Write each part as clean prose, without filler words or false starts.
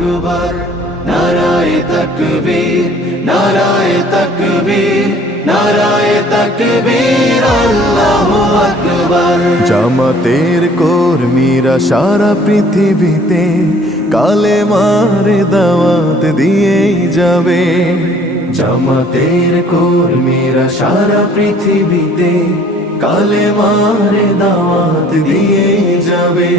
আকবার, নারায়ে তাকবীর, নারায়ে তাকবীর, নারায়ে তাকবীর, আল্লাহু আকবার। জামাতের কর্মীরা সারা পৃথিবীতে কালেমার দাওয়াত দিয়েই যাবে। জামাতের কর্মীরা সারা পৃথিবীতে কালেমার দাওয়াত দিয়েই যাবে।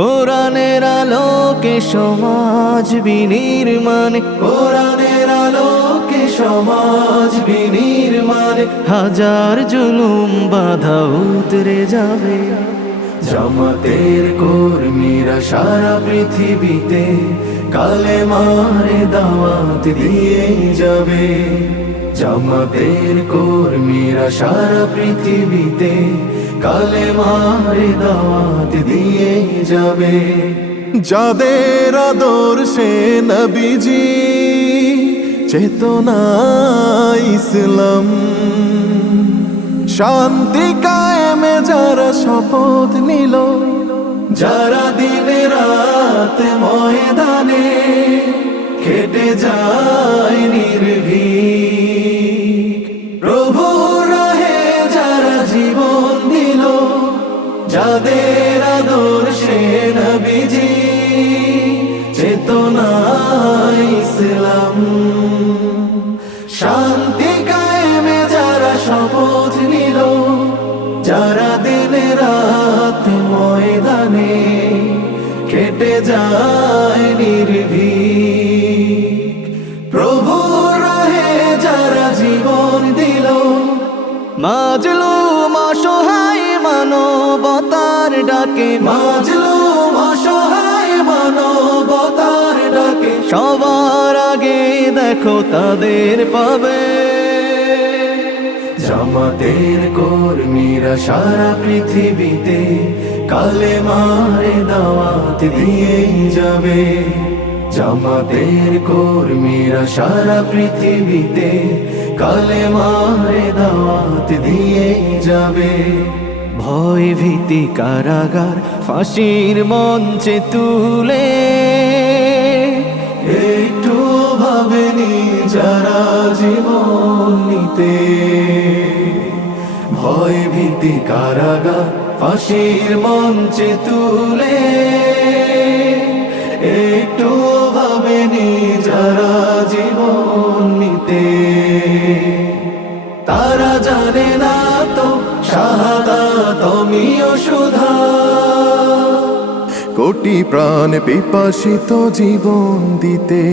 কোরআনের আলোকে সমাজ বিনির্মাণ, কোরআনের আলোকে সমাজ বিনির্মাণ, হাজার জুলুম বাধা উতরে যাবে। জামাতের কর্মীরা সারা পৃথিবীতে কালেমার দাওয়াত দিয়েই যাবে। জামাতের কর্মীরা সারা পৃথিবীতে কালেমার দাওয়াত দিয়েই যাবে। যাদের আদর্শে নবীজি চেতনা ইসলাম, শান্তি কায়েমে যারা শপথ নিল, যারা দিনে রাত ময়দানে খেটে যায় নির্ভীক, প্রভু রাহে যারা জীবন দিল, যাদের আদর্শে নবীজি চেতনা ইসলাম, শান্তি কায়েমে যারা শপথ নিল, যারা দিনে রাত ময়দানে খেটে যায় নির্ভীক, প্রভু রাহে যারা জীবন দিল, মাজলুম অসহায় মানবতার ডাকে, মাজলুম অসহায় মানবতার ডাকে, সবার আগে দেখো তাদের পাবে। জামাতের কর্মীরা সারা পৃথিবীতে কালেমার দাওয়াত দিয়েই যাবে। জামাতের কর্মীরা সারা পৃথিবীতে কালেমার দাওয়াত দিয়েই যাবে। ভয় ভীতি কারাগার ফাঁসির মঞ্চে তুলে, একটু ভাবেনি যারা জীবন নিতে, ভয় ভীতি কারাগার ফাঁসির মঞ্চে তুলে, একটু ভাবেনি যারা জীবন নিতে, তারা জানে না তো শাহাদাত আমিও সুধা। কোটি প্রাণ পিপাসিত জীবন দিতে,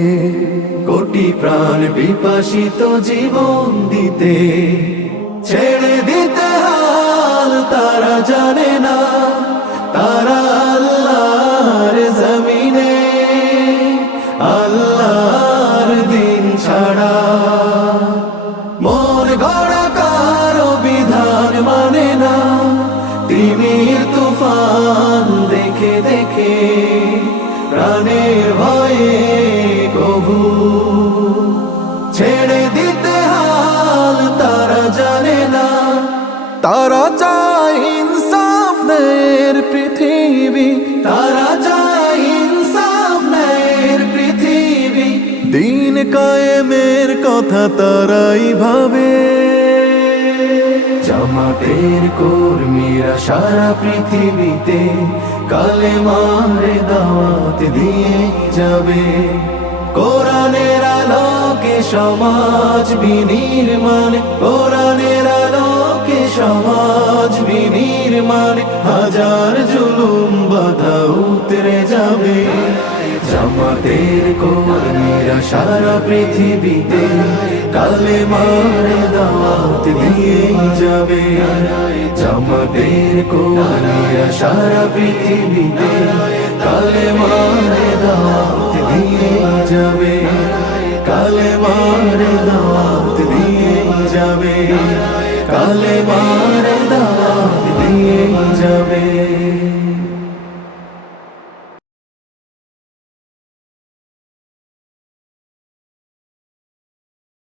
কোটি প্রাণ বিপাসিত জীবন দিতে, ছেড়ে দিতে হাল তারা জানে না, তারা আল্লাহর জমিনে আল্লাহর দিন ছাড়া মন গড়া কারো বিধান মানে না। তিমির তুফান দেখে দেখে প্রাণের ভয়ে কবু ছেড়ে দিতে হাল তারা জানে না, তারা চায় ইনসাফ ন্যায়ের পৃথিবী, তারা চায় ইনসাফ ন্যায়ের পৃথিবী, দিন কায়েমের কথা তারাই ভাবে। জামাতের কর্মীরা সারা পৃথিবীতে কালেমার দাওয়াত দিয়েই যাবে। কোরআনের আলোকে সমাজ বিনির্মাণ, কোরআনের আলোকে সমাজ বিনির্মাণ, হাজার জুলুম বাধা উতরে যাবে। জামাতের কর্মীরা সারা পৃথিবীতে কালেমার দাওয়াত দিয়েই যাবে। জামাতের কর্মীরা সারা পৃথিবীতে কালেমার দাওয়াত দিয়েই যাবে, কালেমার দাওয়াত দিয়েই যাবে, কালেমার